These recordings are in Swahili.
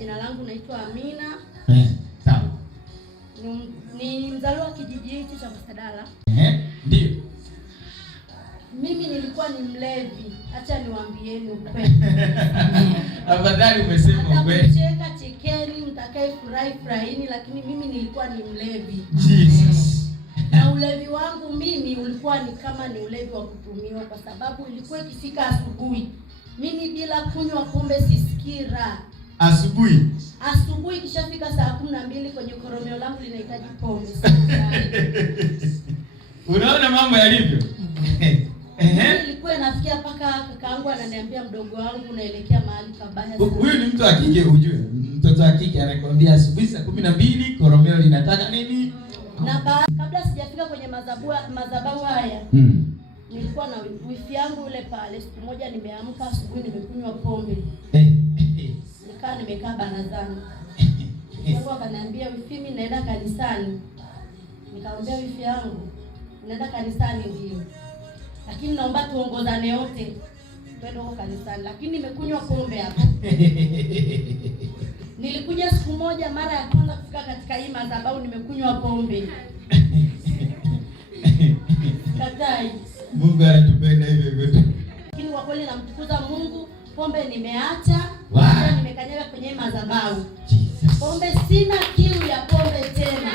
jina langu naitwa Amina. Sawa. Ni mzaliwa kijiji hichi cha Msadala. Ndio. Mimi nilikuwa ni mlevi. Acha niwaambieni ukweli. Afadhali umesema ukweli. Mtacheka chekeni, mtakae furahini, lakini mimi nilikuwa ni mlevi. Jesus. Na ulevi wangu mimi ulikuwa ni kama ni ulevi wa kutumiwa, kwa sababu ilikuwa ikifika asubuhi, mimi bila kunywa pombe sisikii raha. Asubuhi ikishafika saa 12 kwenye koromeo langu linahitaji pombe. Unaona mambo yalivyo? Nilikuwa nafikia paka kakaangu ananiambia, mdogo wangu unaelekea mahali pabaya sana. Huyu ni mtu wa kike, ujue. Mtoto wa kike anakuambia asubuhi saa 12 koromeo linataka nini? Na kabla sijafika kwenye madhabahu haya, nilikuwa na wifi yangu yule pale. Siku moja nimeamka asubuhi nimekunywa pombe. Nimekaa barazani. Mungu akaniambia, wifi, mimi naenda kanisani. Nikamwambia wifi yangu, naenda kanisani ndio, lakini naomba tuongozane wote twende huko kanisani, lakini nimekunywa pombe hapo. Nilikuja siku moja mara ya kwanza kufika katika hii madhabahu nimekunywa pombe. Katai. Mungu anatupenda hivyo hivyo. Lakini kwa kweli namtukuza Mungu, pombe nimeacha. Nimekanyaga kwenye madhabahu. Pombe, sina kiu ya pombe tena.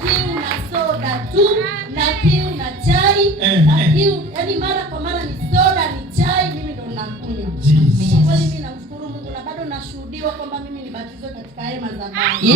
Kiu na soda tu, na kiu na chai, na kiu, yani mara kwa mara ni soda ni chai, mimi ndo nakunywa. Kwa kweli mimi namshukuru Mungu na bado nashuhudiwa kwamba mimi nibatizwe katika haya madhabahu.